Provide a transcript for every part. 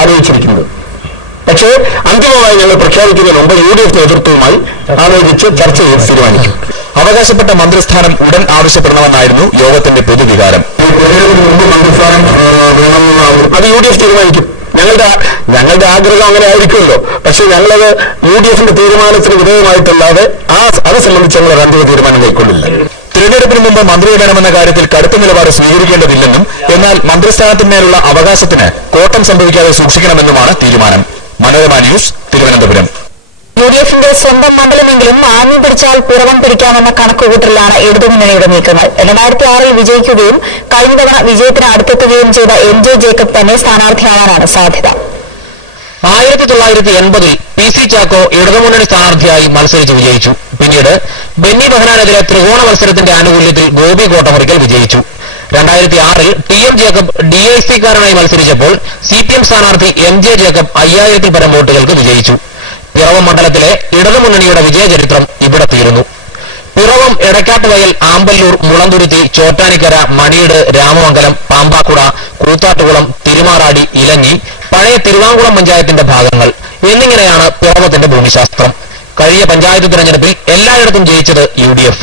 ആലോചിച്ചിരിക്കുന്നത്. പക്ഷേ അന്തിമമായി ഞങ്ങൾ പ്രഖ്യാപിക്കുന്നതിന് മുമ്പ് UDF നേതൃത്വവുമായി ആലോചിച്ച് ചർച്ച ചെയ്ത് തീരുമാനിക്കും. അവകാശപ്പെട്ട മന്ത്രിസ്ഥാനം ഉടൻ ആവശ്യപ്പെടണമെന്നായിരുന്നു യോഗത്തിന്റെ പൊതുവികാരം. മുമ്പ് മന്ത്രിസ്ഥാനം വേണമെന്ന് അത് UDF തീരുമാനിക്കും. ഞങ്ങളുടെ ആഗ്രഹം അങ്ങനെ ആയിരിക്കുമല്ലോ. പക്ഷെ ഞങ്ങളത് UDFന്റെ തീരുമാനത്തിന് വിധേയമായിട്ടല്ലാതെ അത് സംബന്ധിച്ച് ഞങ്ങൾ അന്തിമ തീരുമാനം കൈക്കൊള്ളില്ല. തിരഞ്ഞെടുപ്പിന് മുമ്പ് മന്ത്രി വേണമെന്ന കാര്യത്തിൽ കടുത്ത നിലപാട് സ്വീകരിക്കേണ്ടതില്ലെന്നും എന്നാൽ മന്ത്രിസ്ഥാനത്തിന്മേലുള്ള അവകാശത്തിന് കോട്ടം സംഭവിക്കാതെ സൂക്ഷിക്കണമെന്നുമാണ് തീരുമാനം. മനോരമ ന്യൂസ്, തിരുവനന്തപുരം. UDFന്റെ സ്വന്തം മണ്ഡലമെങ്കിലും ആഞ്ഞു പിടിച്ചാൽ പിറവം പിടിക്കാമെന്ന കണക്കുകൂട്ടലിലാണ് ഇടതുമുന്നണിയുടെ നീക്കങ്ങൾ. 2006 വിജയിക്കുകയും കഴിഞ്ഞ തവണ വിജയത്തിന് അടുത്തെത്തുകയും ചെയ്ത MJ ജേക്കബ് തന്നെ സ്ഥാനാർത്ഥിയാവാനാണ് സാധ്യത. 1980 PC ചാക്കോ ഇടതുമുന്നണി സ്ഥാനാർത്ഥിയായി മത്സരിച്ച് വിജയിച്ചു. പിന്നീട് ബെന്നി ബെഹനാനെതിരെ ത്രികോണ മത്സരത്തിന്റെ ആനുകൂല്യത്തിൽ ഗോപി കോട്ടമുറിക്കൽ വിജയിച്ചു. 2006 TM ജേക്കബ് DIC-കാരനായി മത്സരിച്ചപ്പോൾ CPM സ്ഥാനാർത്ഥി MJ ജേക്കബ് 5000-ൽ പരം വോട്ടുകൾക്ക് വിജയിച്ചു. പിറവം മണ്ഡലത്തിലെ ഇടതുമുന്നണിയുടെ വിജയചരിത്രം ഇവിടെ തീരുന്നു. പിറവം, എടക്കാട്ടുവയൽ, ആമ്പല്ലൂർ, മുളന്തുരുത്തി, ചോറ്റാനിക്കര, മണിയട്, രാമമംഗലം, പാമ്പാക്കുട, കൂത്താട്ടുകുളം, തിരുമാറാടി, ഇലഞ്ഞി, പഴയ തിരുവാങ്കുളം പഞ്ചായത്തിന്റെ ഭാഗങ്ങൾ എന്നിങ്ങനെയാണ് പിറവത്തിന്റെ ഭൂമിശാസ്ത്രം. കഴിഞ്ഞ പഞ്ചായത്ത് തിരഞ്ഞെടുപ്പിൽ എല്ലായിടത്തും ജയിച്ചത് UDF.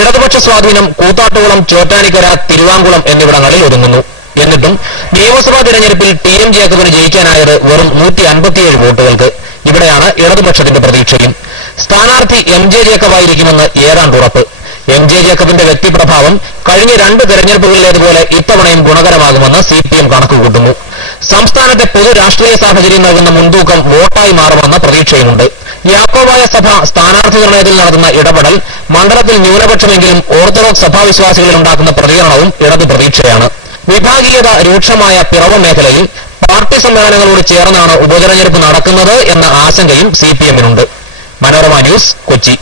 ഇടതുപക്ഷ സ്വാധീനം കൂത്താട്ടുകുളം, ചോറ്റാനിക്കര, തിരുവാങ്കുളം എന്നിവിടങ്ങളിൽ ഒതുങ്ങുന്നു. എന്നിട്ടും നിയമസഭാ തിരഞ്ഞെടുപ്പിൽ TM ജേക്കബിന് ജയിക്കാനായത് വെറും 157 വോട്ടുകൾക്ക്. ഇവിടെയാണ് ഇടതുപക്ഷത്തിന്റെ പ്രതീക്ഷയും. സ്ഥാനാർത്ഥി MJ ജേക്കബായിരിക്കുമെന്ന് ഏതാണ്ട് ഉറപ്പ്. MJ ജേക്കബിന്റെ വ്യക്തിപ്രഭാവം കഴിഞ്ഞ 2 തെരഞ്ഞെടുപ്പുകളിലേതുപോലെ ഇത്തവണയും ഗുണകരമാകുമെന്ന് CPM കണക്കുകൂട്ടുന്നു. സംസ്ഥാനത്തെ പൊതു രാഷ്ട്രീയ സാഹചര്യം നൽകുന്ന മുൻതൂക്കം വോട്ടായി മാറുമെന്ന പ്രതീക്ഷയുമുണ്ട്. യാക്കോബായ സഭ സ്ഥാനാർത്ഥി നിർണയത്തിൽ നടത്തുന്ന ഇടപെടൽ മണ്ഡലത്തിൽ ന്യൂനപക്ഷമെങ്കിലും ഓർത്തഡോക്സ് സഭാവിശ്വാസികളിൽ ഉണ്ടാക്കുന്ന പ്രതികരണവും ഇടതു പ്രതീക്ഷയാണ്. വിഭാഗീയത രൂക്ഷമായ പിറവം മേഖലയിൽ പാർട്ടി സമ്മേളനങ്ങളോട് ചേർന്നാണ് ഉപതെരഞ്ഞെടുപ്പ് നടക്കുന്നത് എന്ന ആശങ്കയും CPM-നുണ്ട്. മനോരമ ന്യൂസ്, കൊച്ചി.